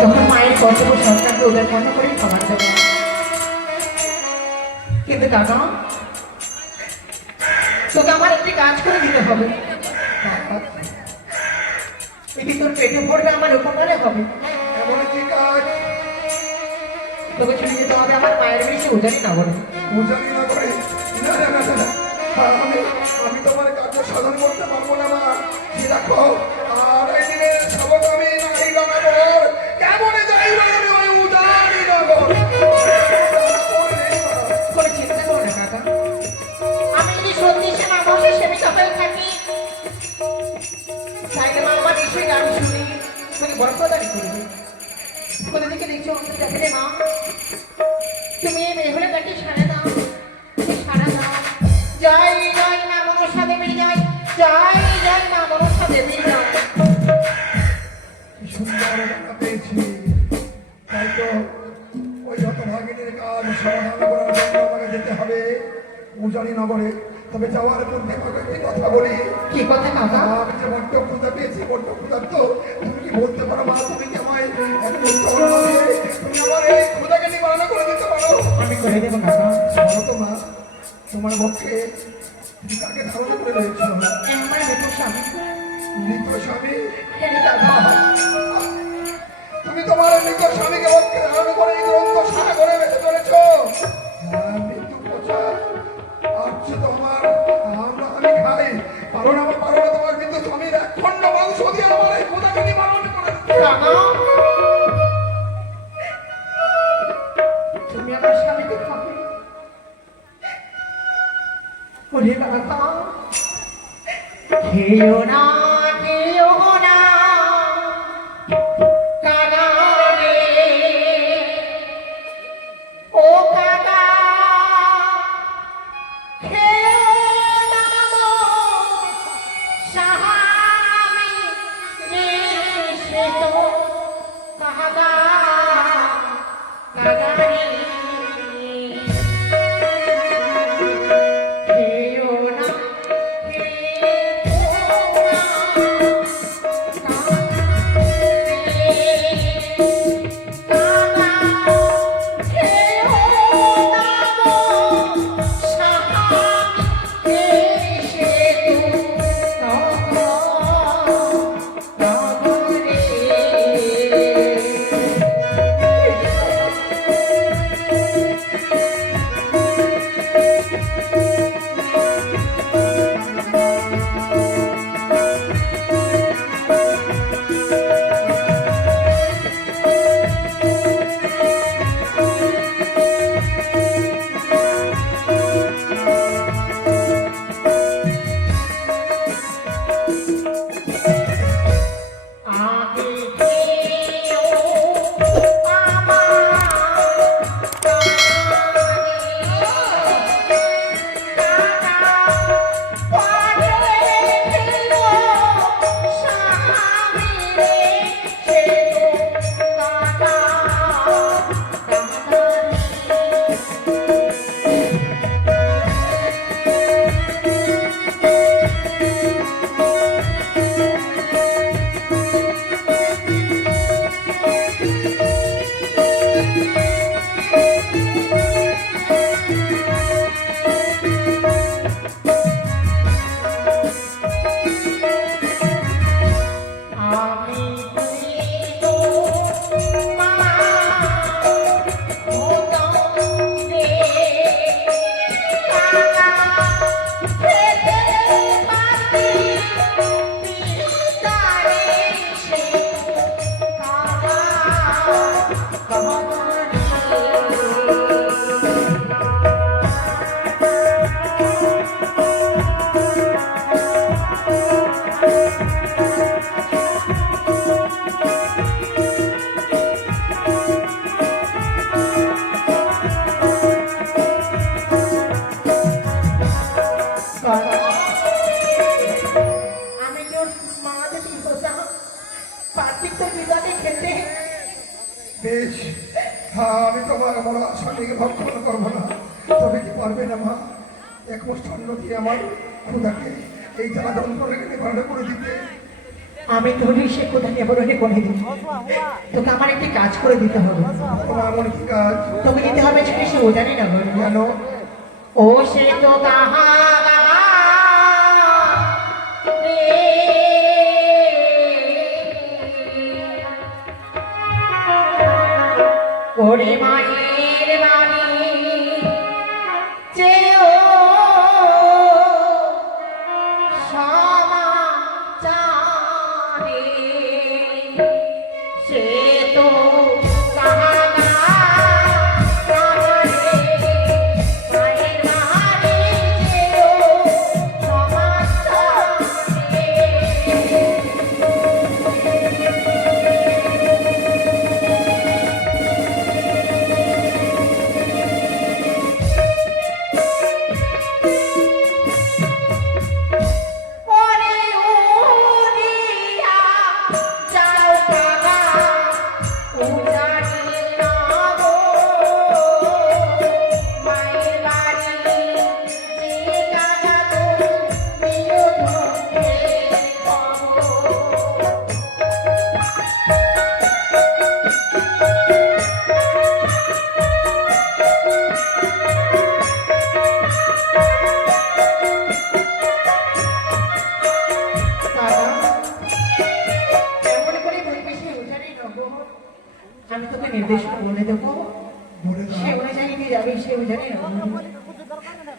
যখন মায়ের কর্তব্য সরকারকে ওদের কেন করেই খাবার দেবো কিন্তু দাদা, তোকে আমার একটি কাজ করে দিতে হবে। এটি তোর পেটে ভরবে, আমার উপকারে হবে। কাজ তোকে চলে যেতে হবে, আমার মায়ের বেশি উজানি না বলে। বুঝালি না করে আমি আমি তোমার কার্য সাধন করতে পারব না। সে মানুষের সেবিকা থাকি তাইলে মা নিশ্চয়ই বড় প্রদানি থেকে দেখছ? দেখে মা। তুমি এই কাটি সারা দাও। তুমি সারা দাও। জয় জয় মা মনসা দেবী জয় জয় জয় মা মনসা দেবী জয় সুন্দর পেয়েছি। তাই তো ওই যত ভাগিনীর কাজ আমাকে যেতে হবে। উজানি নগরে। তবে যাওয়ার পূর্বে একটি কথা বলি। কি কথা কাকা আমি যে বড্ড ক্ষুদা পেয়েছি বড্ড ক্ষুদা তো তুমি কি বলতে পারো মা? তুমি কি আমায়? তুমি আমার এই ক্ষুদাকে নিবারণ করে দিতে পারো? আমি করে দেবো বলো তো মা তোমার পক্ষে পিতাকে ধারণা করে রয়েছিল আমার বেতন স্বামী। মৃত স্বামী তুমি তোমার মৃত স্বামীকে পক্ষে ধারণ করে এই গ্রন্থ সারা করে বেঁচে চলেছ। আচ্ছা তো আমি খাই। পারো না আমার পারো না তোমার মৃত্যু স্বামীর এক খণ্ড মাংস দিয়ে আমার এই ক্ষুদাকে নিবারণ করে তুমি আমার স্বামীকে খাবে ওরে কাকা খেও না। বেশ হ্যাঁ আমি তোমার বড় স্বামীকে ভক্ষণ করব না। তবে কি পারবে না মা? এক দিয়ে আমার এই জ্বালা করে দিতে। আমি ধরি সে কোথায় নেব রে তোকে আমার একটি কাজ করে দিতে হবে। কি কাজ? তোকে দিতে হবে সে না কেন? ও সে তো কাহা নির্দেশ বলে দেবো। সে অনুযায়ী নিয়ে যাবি সে অনুযায়ী নব।